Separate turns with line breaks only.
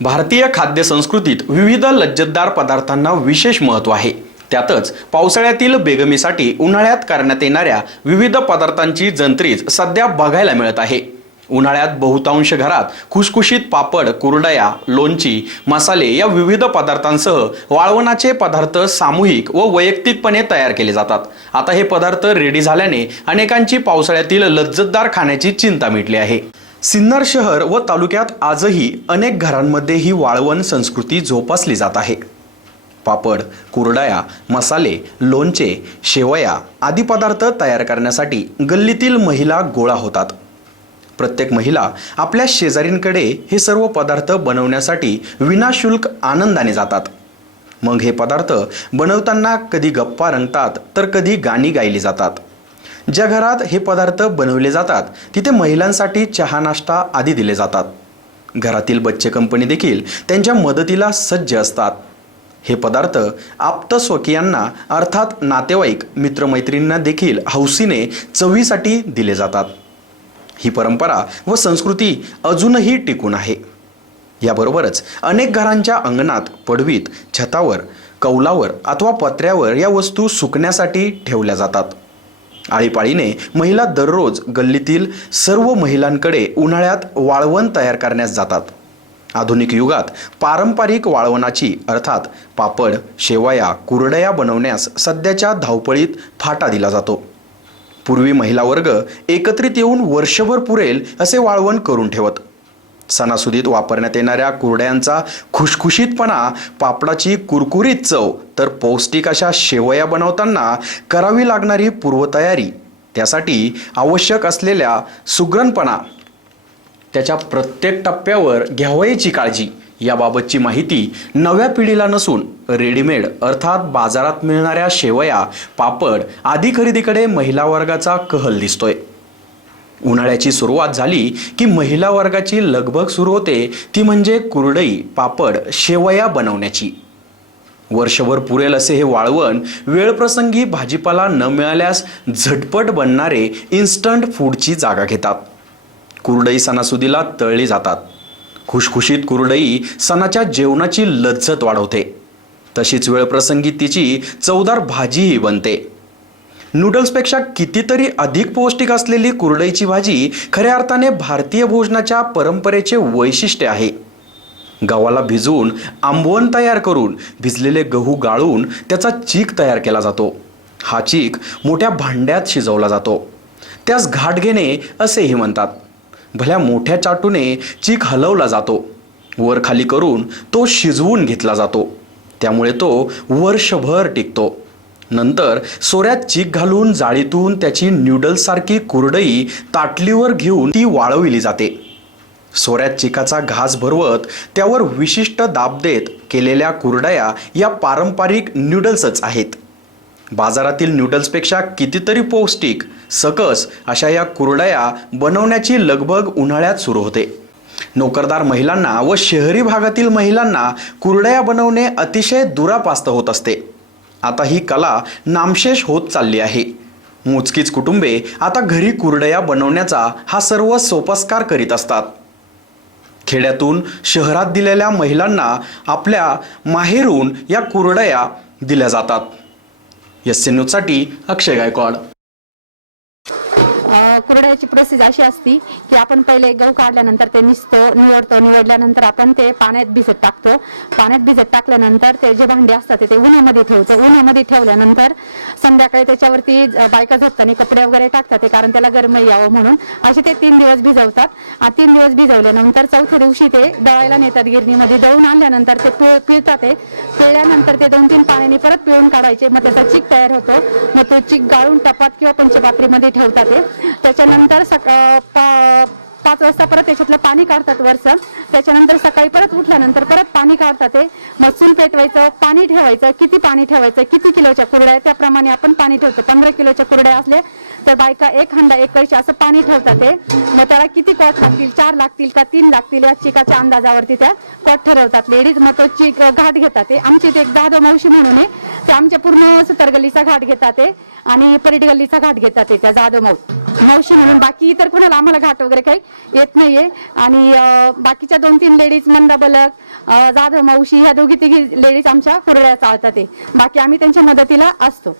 भारतीय खाद्य संस्कृतीत विविध लज्जतदार पदार्थांना विशेष महत्त्व आहे. त्यातच पावसाळ्यातील बेगमीसाठी उन्हाळ्यात करण्यात येणाऱ्या विविध पदार्थांची जंत्रीच सध्या बघायला मिळत आहे. उन्हाळ्यात बहुतांश घरात खुसखुशीत पापड कुरडया लोणची मसाले या विविध पदार्थांसह वाळवणाचे पदार्थ सामूहिक व वैयक्तिकपणे तयार केले जातात. आता हे पदार्थ रेडी झाल्याने अनेकांची पावसाळ्यातील लज्जतदार खाण्याची चिंता मिटली आहे. सिन्नर शहर व तालुक्यात आजही अनेक घरांमध्ये ही वाळवण संस्कृती जोपासली जात आहे. पापड कुरडाया मसाले लोणचे शेवया आदी पदार्थ तयार करण्यासाठी गल्लीतील महिला गोळा होतात. प्रत्येक महिला आपल्या शेजारींकडे हे सर्व पदार्थ बनवण्यासाठी विनाशुल्क आनंदाने जातात. मग हे पदार्थ बनवताना कधी गप्पा रंगतात तर कधी गाणी गायली जातात. ज्या घरात हे पदार्थ बनवले जातात तिथे महिलांसाठी चहा नाश्ता आदी दिले जातात. घरातील बच्चे कंपनी देखील त्यांच्या मदतीला सज्ज असतात. हे पदार्थ आप्त स्वकीयांना अर्थात नातेवाईक मित्रमैत्रिणींना देखील हौसीने चवीसाठी दिले जातात. ही परंपरा व संस्कृती अजूनही टिकून आहे. याबरोबरच अनेक घरांच्या अंगणात पडवीत छतावर कौलावर अथवा पत्र्यावर या वस्तू सुकण्यासाठी ठेवल्या जातात. आळीपाळीने महिला दररोज गल्लीतील सर्व महिलांकडे उन्हाळ्यात वाळवण तयार करण्यास जातात. आधुनिक युगात पारंपरिक वाळवणाची अर्थात पापड शेवया कुरडया बनवण्यास सध्याच्या धावपळीत फाटा दिला जातो. पूर्वी महिला वर्ग एकत्रित येऊन वर्षभर पुरेल असे वाळवण करून ठेवत. सणासुदीत वापरण्यात येणाऱ्या कुरड्यांचा खुशखुशीतपणा पापडाची कुरकुरीत चव तर पौष्टिक अशा शेवया बनवताना करावी लागणारी पूर्वतयारी. त्यासाठी आवश्यक असलेल्या सुग्रणपणा त्याच्या प्रत्येक टप्प्यावर घ्यावयाची काळजी. याबाबतची माहिती नव्या पिढीला नसून रेडीमेड अर्थात बाजारात मिळणाऱ्या शेवया पापड आदी खरेदीकडे महिला वर्गाचा कहल दिसतोय. उन्हाळ्याची सुरुवात झाली की महिला वर्गाची लगबग सुरू होते. ती म्हणजे कुरडई पापड शेवया बनवण्याची. वर्षभर पुरेल असे हे वाळवण वेळप्रसंगी भाजीपाला न मिळाल्यास झटपट बनणारे इन्स्टंट फूडची जागा घेतात. कुरडई सणासुदीला तळली जातात. खुशखुशीत कुरडई सणाच्या जेवणाची लज्जत वाढवते. तशीच वेळप्रसंगी तिची चवदार भाजीही बनते. नूडल्सपेक्षा कितीतरी अधिक पौष्टिक असलेली कुरडईची भाजी खऱ्या अर्थाने भारतीय भोजनाच्या परंपरेचे वैशिष्ट्य आहे. गव्हाला भिजवून आंबवण तयार करून भिजलेले गहू गाळून त्याचा चीक तयार केला जातो. हा चीक मोठ्या भांड्यात शिजवला जातो. त्यास घाट घेणे असेही म्हणतात. भल्या मोठ्या चाटूने चीक हलवला जातो. वर खाली करून तो शिजवून घेतला जातो. त्यामुळे तो वर्षभर टिकतो. नंतर सोऱ्यात चीक घालून जाळीतून त्याची न्यूडल्ससारखी कुरडई ताटलीवर घेऊन ती वाळविली जाते. सोऱ्यात चिकाचा घास भरवत त्यावर विशिष्ट दाब देत केलेल्या कुरडया या पारंपरिक न्यूडल्सच आहेत. बाजारातील न्यूडल्सपेक्षा कितीतरी पौष्टिक सकस अशा या कुरडया बनवण्याची लगबग उन्हाळ्यात सुरू होते. नोकरदार महिलांना व शहरी भागातील महिलांना कुरडया बनवणे अतिशय दुरापास्त होत असते. आता ही कला नामशेष होत चालली आहे. मोजकीच कुटुंबे आता घरी कुरडया बनवण्याचा हा सर्व सोपस्कार करीत असतात. खेड्यातून शहरात दिलेल्या महिलांना आपल्या माहेरून या कुरडया दिल्या जातात. एस न्यूजसाठी अक्षय गायकवाड.
कुरड्याची प्रोसेस अशी असती की आपण पहिले गहू काढल्यानंतर ते निसतो निवडतो निवडल्यानंतर आपण ते पाण्यात भिजत टाकतो. पाण्यात भिजत टाकल्यानंतर ते जे भांडे असतात ते- ते उन्हामध्ये ठेवतो. उन्हामध्ये ठेवल्यानंतर संध्याकाळी त्याच्यावरती बायका झोपताना कपडे वगैरे टाकतात ते कारण त्याला गरम यावं म्हणून. असे ते तीन दिवस भिजवतात. आणि तीन दिवस भिजवल्यानंतर चौथ्या दिवशी ते दळायला नेतात गिरणीमध्ये. दळून आणल्यानंतर ते पिळ पिळतात ते. पिळल्यानंतर ते दोन तीन पाण्याने परत पिळून काढायचे. मग त्याचा चीक तयार होतो. मग तो चीक गाळून टपात किंवा पंचपात्रीमध्ये ठेवतात ते. त्याच्यानंतर सका पा पाच वाजता परत त्याच्यातलं पाणी काढतात वरचं. त्याच्यानंतर सकाळी परत उठल्यानंतर परत पाणी काढतात ते. मग चूल पेटवायचं पाणी ठेवायचं किती पाणी ठेवायचं किती किलोच्या कुरड्या आहे, त्याप्रमाणे आपण पाणी ठेवतो. पंधरा किलोच्या कुरड्या असले तर बायका एक हंडा एक कळशी असं पाणी ठेवतात ते. मग त्याला किती कॉट लागतील? चार लागतील का तीन लागतील? या चिकाच्या अंदाजावरती त्या कॉट ठरवतात लेडीज. मग तो चिक घाट घेतात ते. आमची इथे एक जाधव मावशी म्हणून आहे ते आमच्या पूर्ण सुतरगल्लीचा घाट घेतात ते आणि परीट गल्लीचा घाट घेतात ते त्या जाधव मावशी. मावशी म्हणून बाकी इतर कोणाला आम्हाला घाट वगैरे काही येत नाहीये. आणि बाकीच्या दोन तीन लेडीज मंदा बलक जाधव मावशी ह्या दोघी तिघी लेडीज आमच्या कुरड्या चालतात ते. बाकी आम्ही त्यांच्या मदतीला असतो.